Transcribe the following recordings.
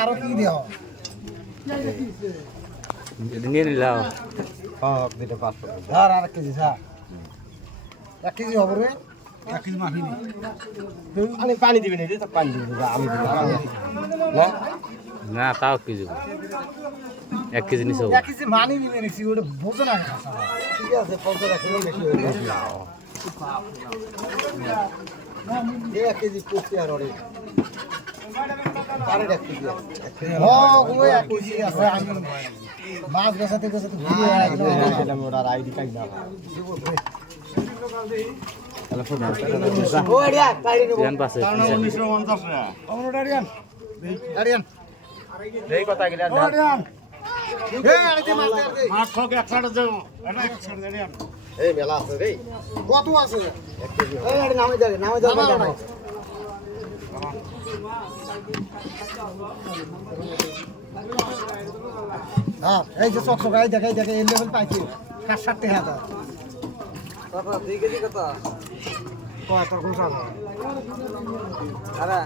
আরো কি দেওয়া নিয়ে নিলাম আর 1 কেজি স্যার 1 কেজি হবে রে 1 কেজি মাফি নেই আমি পানি দিবি না তো পানি দিবি না আমি দিব না না তাও কি দেবো 1 কেজি নিছো 1 কেজি মানি নিয়ে নিছি ওটা বোঝো না ঠিক আছে 50 টাকা বেশি হয়ে গেছে 1 কেজি কুচি আর ওরে আরে 1 কেজি ওই 1 কেজি আছে আমি মাছ বেচাতে বেচাতে ঘুরে এটা মোর আর আইডি কাই না ও এডিয়া কাইরে নেব জান পাশে 1950 টাকা আমরা ডারিয়ান ডারিয়ান এই কথা গিলা ডারিয়ান আরে মাছ দে মাছ খোক 160 দেব এটা 160 দেন এই মেলা আছে রে কত আছে 1 কেজি এই আরে নামে যাবে হ্যাঁ এই যে চকচক এই দেখে এই লেভেল পাইছি 60 টাকা দাও কত 2 কেজি কত কয় তোর কোন সাল আরে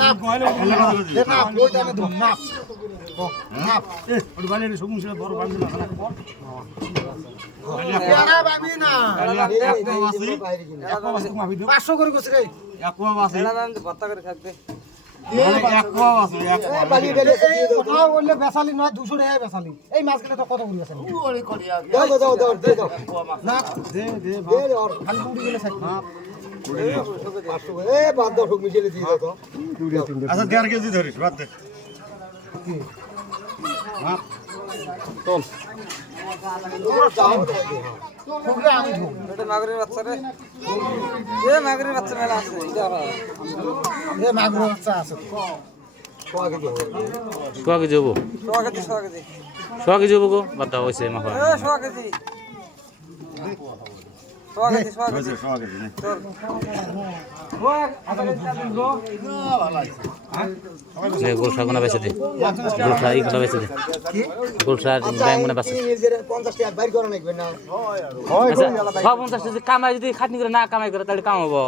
না কই দামে দুম না না ওই বাড়ির সবুজ বড় বান্ধব না না ভাবি না 500 করে গেছে রে একোয়া আছে এলা দাম ভর্তা করে খাবে একোয়া আছে বালি বেলে কোথাও বললে বেসালি নয় 200 টাকা বেসালি এই মাছগুলো তো কত করে বেসালি ওরে করিয়া দাও না দে খালি উড়ি গেলে সাইড এ বাদ দাও সব মিশিয়ে দিয়ে দাও তো আচ্ছা 1.5 কেজি ধরিস বাদ দে চল ফুগরে আমি ধু এটা মাগুরের বাচ্চা রে মাগুরের বাচ্চা মেলা আছে এ মাগুর বাচ্চা আছে সোয়া কেজি হবো 100 কেজি 100 কেজি সোয়া কেজি হবো গো বাদ দাও হয়েছে মাখা 100 কেজি 100 কেজি 100 কেজি সব কেজি নে তোর গোলসা কোনা বেছে দে গোলসা এইগুলো বেছে দে গোলসা ব্যাং মনে বাসে 50 টাকা বাইর করে নাকবে না সব 50 যদি কামাই যদি খাটনি করে না কামাই করে তাহলে কাম হবো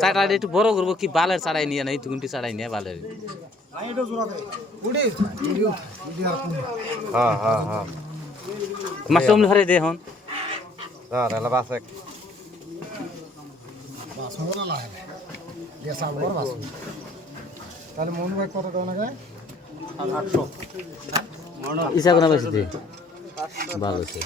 চাটা একটু বড় করবো কি বালের চাড়াই নিয়ে নাই তুগুনটি চাড়াই নিয়ে বালের উড়ি আর কোন হ্যাঁ মাছ অমনি ভরে দে এখন রেলা বাসে বাস মোরা লাগে দেশা বড় বাস তাহলে মন ভাই কত টাকা লাগে 800 ইসা কোনা বেছে দে ভালো আছে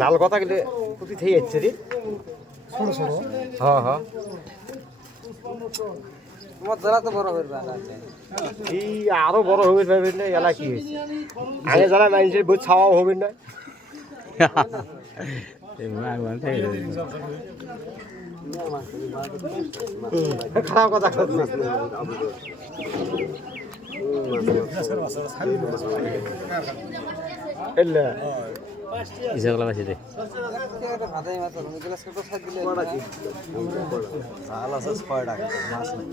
লাল কথা গেলে কুতি થઈ যাচ্ছে রে ছোট ছোট হ্যাঁ তোমার জেলা তো বড় হয়ে গেল এই আরো বড় হবে পারবে না এলা কি হইছে আগে যারা মানুষের বহুত ছাওয়া হবে না এই মাগবান থেকে খারাপ কথা করছিস এলা ইসা কোনা বেছে দে এটা ভাদাই মাছ তুমি গ্লাস কত সাইড দিলে সাল আছে 6 টাকা মাছ নাই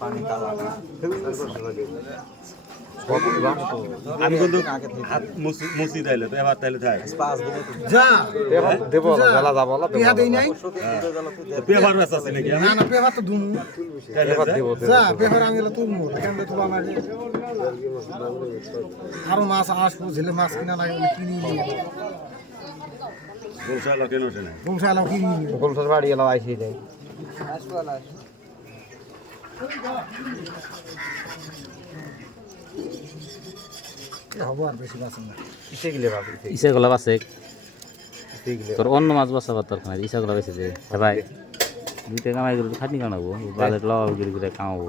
পানি কালা আমি কিন্তু হাত মুসি তাইলে তো এবার তাইলে থাক যা দেব জ্বালা যাব না পিহা দেই নাই তো পেপার বেচ আছে নাকি না না পেহা তো দুমু তাইলে দেব যা পেহার আমি এলা তুলমু এখান থেকে তুলা না আরো মাছ আসবো ঝেলে মাছ কিনা লাগে কিনি নিয়ে গোলশালা কেন ওঠে না বংশালা কিনি নিয়ে গোলসার বাড়ি এলা আইছি যাই আসবা না হবো আর বেশি বাঁচে না কিসে গেলে বাবু ইসা কোলা বাসে কিসে গেলে তোর অন্য মাছ বাসাবার দরকার নাই ইসা কোলা বেছে দে হ্যাঁ ভাই দুইটা কামাই করে খাটনি কামাবো বালের লওয়া গিরি করে কামাবো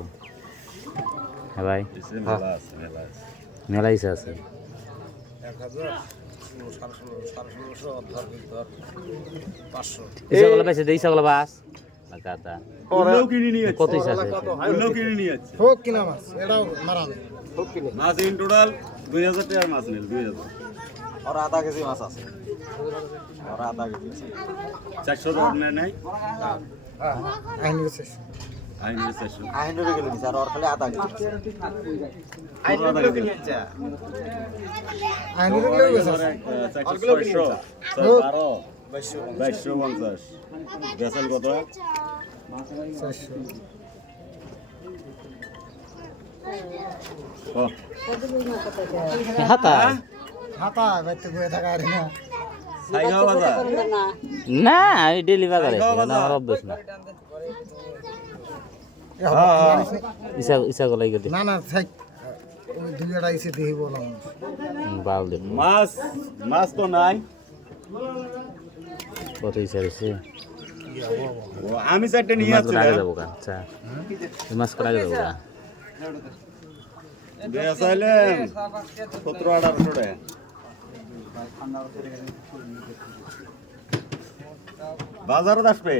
হ্যাঁ ভাই মেলা আছে মেলা ইসা আছে ইসা কোলা বেছে দে ইসা কোলা বাস লাগাতা ওরাও কিনে নিয়ে যাচ্ছে কত ইসা আছে ওরাও কিনে নিয়ে যাচ্ছে হোক কিনা মাছ এটাও মারান মাছ ইন টোটাল 2000 টাকার মাছ নিল 2000 আর আধা কেজি মাছ আছে আর আধা কেজি 400 টাকা নেয় নাই আইনি গেছে আইনের 400 আইনুরে গেল স্যার ওর খালি আধা কেজি আইনের দিন আইনুরে গেলেও গেছে 400 12 2250 বেসাল কত 400 ও হাতা হাতা বাইতে বয়ে থাকা আর না সাইগাঁও বাজার না আমি ডেলি বাজারে আমার অভ্যাস না ইসা গলাই গেছে না না থাক ওই দুই আড়াই এসে দেখি বললাম বাল দেব মাছ তো নাই কত ইসা রয়েছে ও, আমি চারটে নিয়ে মাছ আগে আসছিলাম যাবো গা আচ্ছা মাছ করে আগে যাবো গা বেসাইলেন 17-1800 টাকা বাজারত আসবে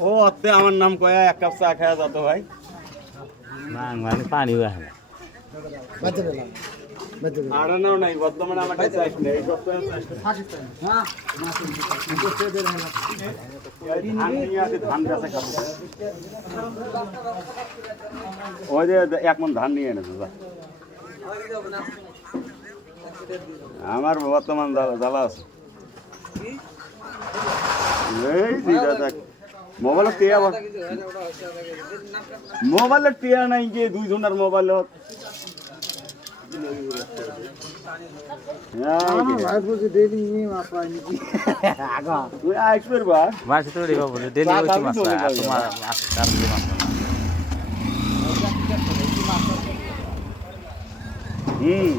ও অতে আমার নাম কয়া এক কাপ চা খাওয়া যেত ভাই মানে পানি হয়ে আসে বাইতে পেলাম বাইতে পেলাম আর নাও নাই বর্তমানে আমার কাছে চাইছ নেই এই সপ্তাহে ধান নিয়ে আসে ধান বেচা খাবো ওই যে এক মন ধান নিয়ে এনেছে যা। আমার বর্তমান জ্বালা আছে এই দিদা দেখ মোবাইলের টিয়া মোবাইলের টিয়া নাই যে 2 জনের মোবাইলত তুই আসবে বা মাছ তো রেখে বলে ডেলি হচ্ছে মাছ না আর তোমার তার দিয়ে মাছ না হুম